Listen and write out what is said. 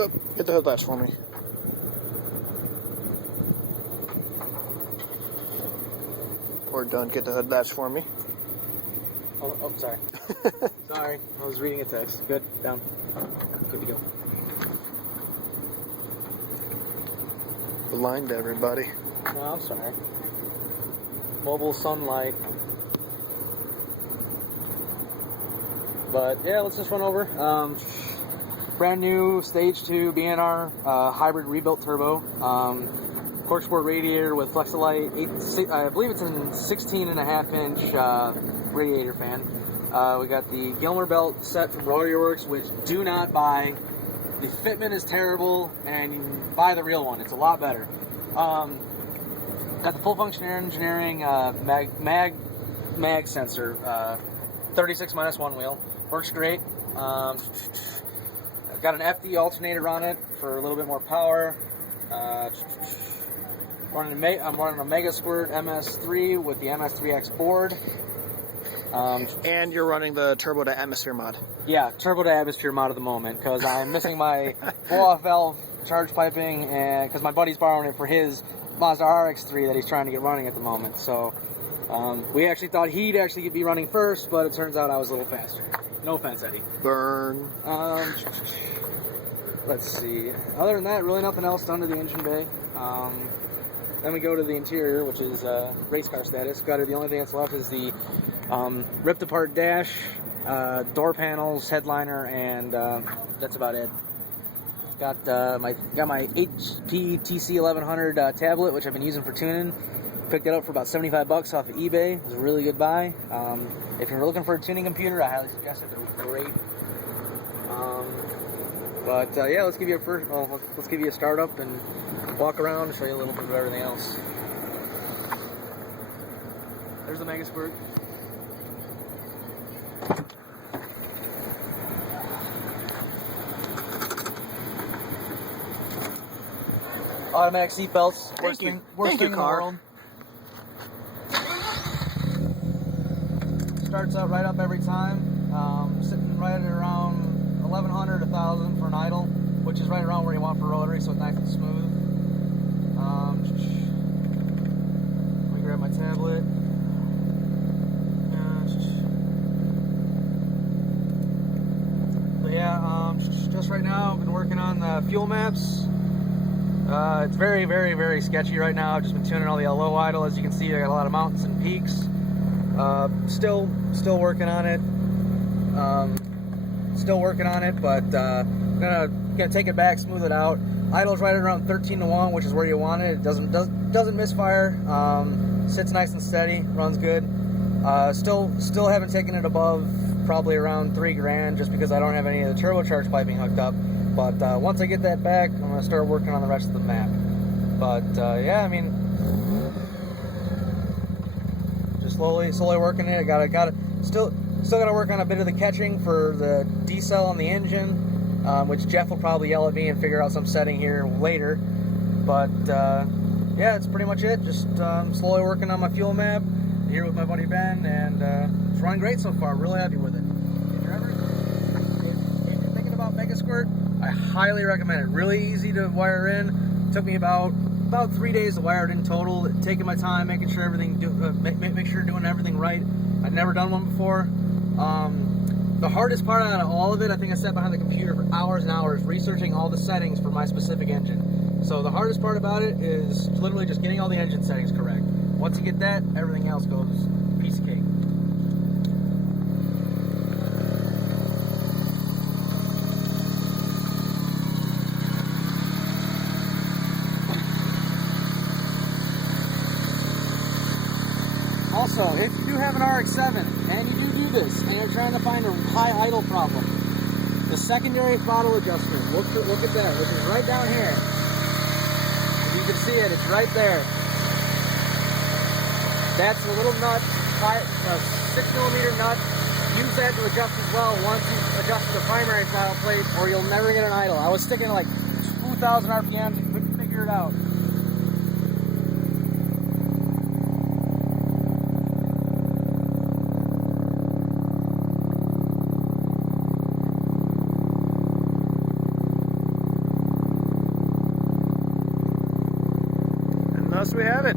Oh, get the hood latch for me. We're done. Get the hood latch for me. Oh, sorry. Sorry, I was reading a text. Good, down. Good to go. Blind everybody. No, I'm sorry. Mobile sunlight. But yeah, let's just run over. Brand new Stage 2 BNR hybrid rebuilt turbo. Corksport radiator with Flexolite. I believe it's a 16.5 inch radiator fan. We got the Gilmer belt set from Rotary Works, which do not buy. The fitment is terrible, and buy the real one. It's a lot better. Got the full function air engineering mag sensor, 36-1 wheel. Works great. I've got an FD alternator on it for a little bit more power. I'm running a Megasquirt MS3 with the MS3x board. And you're running the turbo to atmosphere mod. Yeah, turbo to atmosphere mod at the moment because I'm missing my blow-off valve charge piping, and because my buddy's borrowing it for his Mazda Rx3 that he's trying to get running at the moment. So we actually thought he'd actually be running first, but it turns out I was a little faster. No offense, Eddie. Burn. Let's see. Other than that, really nothing else done to the engine bay. Then we go to the interior, which is race car status. The only thing that's left is the ripped apart dash, door panels, headliner, and that's about it. Got my HP TC1100 tablet, which I've been using for tuning. Picked it up for about $75 off of eBay. It was a really good buy. If you're looking for a tuning computer, I highly suggest it. They're great. Yeah, let's give you let's give you a start up and walk around and show you a little bit of everything else. There's the Megasquirt. Automatic seat belts. Worst thing in the world. Starts out right up every time. Sitting right at around 1100, 1000 for an idle, which is right around where you want for rotary, so it's nice and smooth. Let me grab my tablet. But yeah, just right now I've been working on the fuel maps. It's very, very, very sketchy right now. I've just been tuning all the low idle. As you can see, I got a lot of mountains and peaks. Still working on it. But gonna take it back, smooth it out. Idle's right around 13-1, which is where you want it. It doesn't misfire. Sits nice and steady. Runs good. Still haven't taken it above probably around $3,000, just because I don't have any of the turbocharged piping hooked up. But once I get that back, I'm gonna start working on the rest of the map. But yeah, I mean, just slowly working it. Still gotta work on a bit of the catching for the decel on the engine, which Jeff will probably yell at me and figure out some setting here later. But yeah, it's pretty much it. Just slowly working on my fuel map here with my buddy Ben, and it's running great so far. Really happy with it. If you're thinking about Megasquirt, I highly recommend it. Really easy to wire in. It took me about 3 days to wire it in total. Taking my time, making sure make sure doing everything right. I'd never done one before. The hardest part out of all of it, I think I sat behind the computer for hours and hours researching all the settings for my specific engine. So the hardest part about it is literally just getting all the engine settings correct. Once you get that, everything else goes piece of cake. Also, if you do have an Rx7 and you do this and you're trying to find a high idle problem, the secondary throttle adjustment, look at that, which is right down here. If you can see it, it's right there. That's a little nut, a 6mm nut. Use that to adjust as well once you adjust the primary throttle plate, or you'll never get an idle. I was sticking like 2,000 RPMs and couldn't figure it out. thus we have it.